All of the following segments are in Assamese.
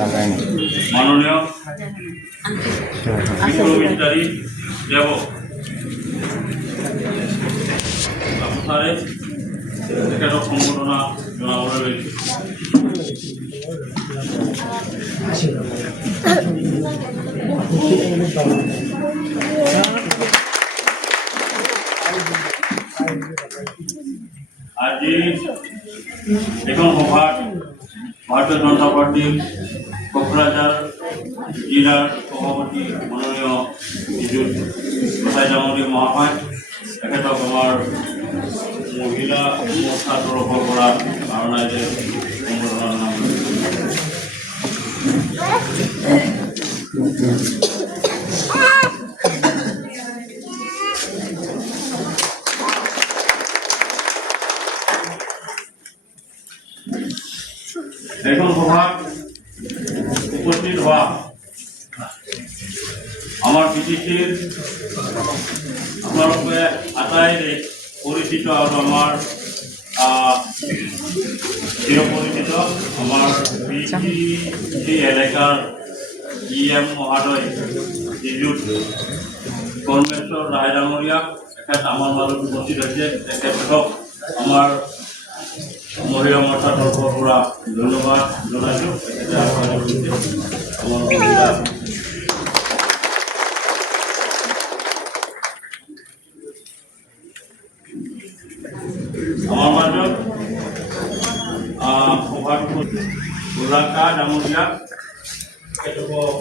মাননীয় বিপ্লবী দেব আপনাৰে তেখেতক সম্বৰ্ধনা জনাবলৈ লৈছোঁ। আজি এখন সভাত ভাৰতীয় জনতা পাৰ্টীৰ কোকৰাঝাৰ জিলাৰ সভাপতি মাননীয় বিদ্যুৎ গোসাঁই ডাঙৰীয়া মহাশয়, তেখেতক আমাৰ মহিলা মৰ্চাৰ তৰফৰ পৰা ভাৰনাইজে সম্বৰ্ধনা জনাবলৈ এখন সভাত উপস্থিত হওয়া আমাৰ পিটিসিৰ আপনাদেৰ আটাইৰে পৰিচিত আৰ আমাৰ চিৰপৰিচিত আমাৰ পিটিসি এলাকাৰ ইএম মহোদয় বিদ্যুৎ পৰমেশ্বৰ ৰায় ডাঙৰীয়া, তেখেত আমাৰ মাজত উপস্থিত হয়েছে। তেখেতক আমাৰ মহিলা মৰ্চাৰ তৰফৰ পৰা ধন্যবাদ জনাইছোঁ। আমাৰ মাজত সভাত গোলাকা ডাঙৰীয়া তেখেতক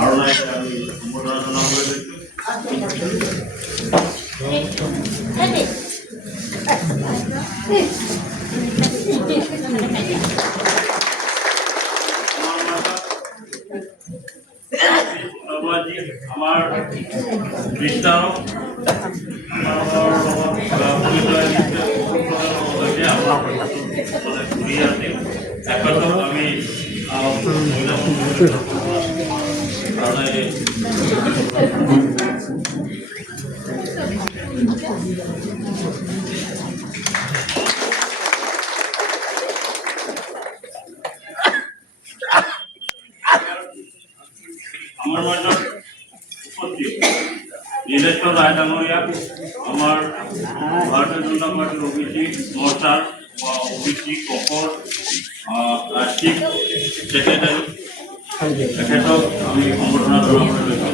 আৰণাই আমি সম্বৰ্ধনা জনাবলৈ লৈছোঁ। আমাৰ বিস্তাৰক আমি আমাৰ মাজত উপস্থিত নীলেশ্বৰ ৰায় ডাঙৰীয়া, আমাৰ ভাৰতীয় জনতা পাৰ্টিৰ ওবিচি মৰ্চাৰ বা ওবিচি কপৰ ৰাষ্ট্ৰীয় ছেক্ৰেটাৰী, তেখেতক আমি সম্বৰ্ধনা জনাবলৈ লৈছোঁ।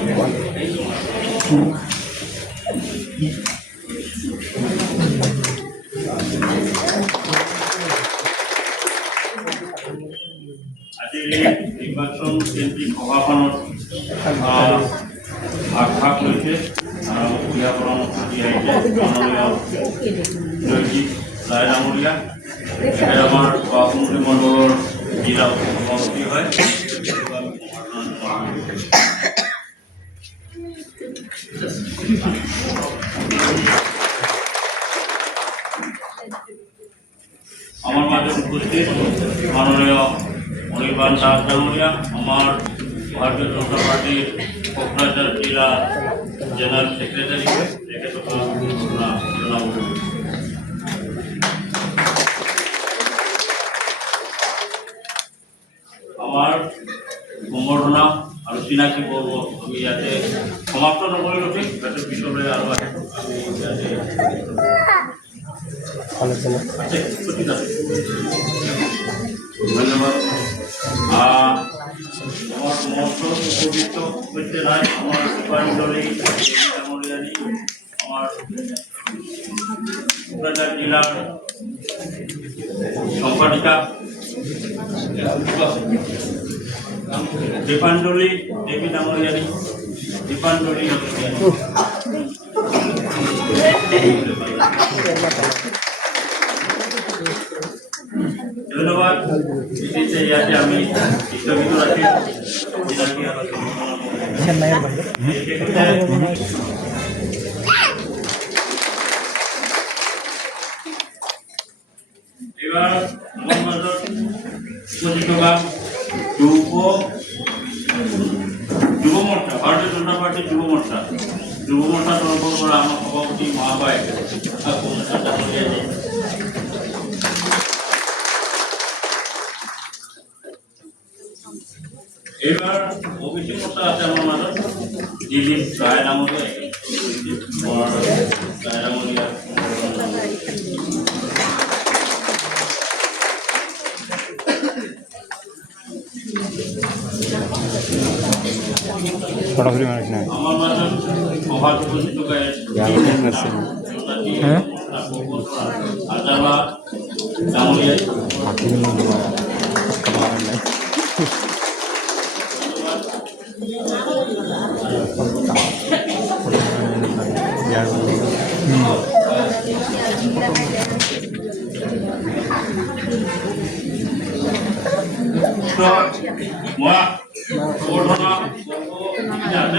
আজি নিৰ্বাচন কেন্দ্ৰিক সভাখনত ভাগ লৈছে ক্ৰীড়া পৰামৰ্শ দি আহিছে মাননীয় জয়দীপ ৰায় ডাঙৰীয়া, তেখেত আমাৰ সভাপতি মণ্ডলৰ জিলা সভাপতি হয়। আমাৰ মাঝে উপস্থিত মাননীয় অনিৰ্বাণ দাস ডাঙৰীয়া, আমাৰ ভাৰতীয় জনতা পাৰ্টিৰ কোকৰাঝাৰ জেলা জেনাৰেল সেক্ৰেটাৰি, আমাৰ সম্বৰ্ধনা আৰু চিনাকি পৰ্ব আমি ইয়াতে সমাপ্ত নকৰি ৰখি যাতে পিছলৈ আৰু আহে আমি ইয়াতে ধন্যবাদ। আমাৰ মঞ্চ উপযুক্ত হইতে নাই আমাৰ দীপাঞ্জলি ডাঙৰীয়ানী, আমাৰ কোকৰাঝাৰ জিলাৰ সম্পাদিকা দীপাঞ্জলি দেবী ডাঙৰীয়ানী, দীপাঞ্জলি ধন্যবাদ। ইয়াতে আমি স্থগিত ৰাখি। এবাৰ আমাৰ মাজত উপস্থিত থকা যুৱ মোৰ্চা, ভাৰতীয় জনতা পাৰ্টিৰ যুৱ মোৰ্চা তৰফৰ পৰা আমাৰ সভাপতি মহাশয় এইবাৰ অভিষেকতা আছে আমাৰ মাজত দিলীপ ৰায় নামলৈ ৰায় নামলীয়া আমাৰ মাজত সভাত উপস্থিত আজাবা ডাঙৰীয়াই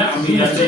আমি ইয়াতে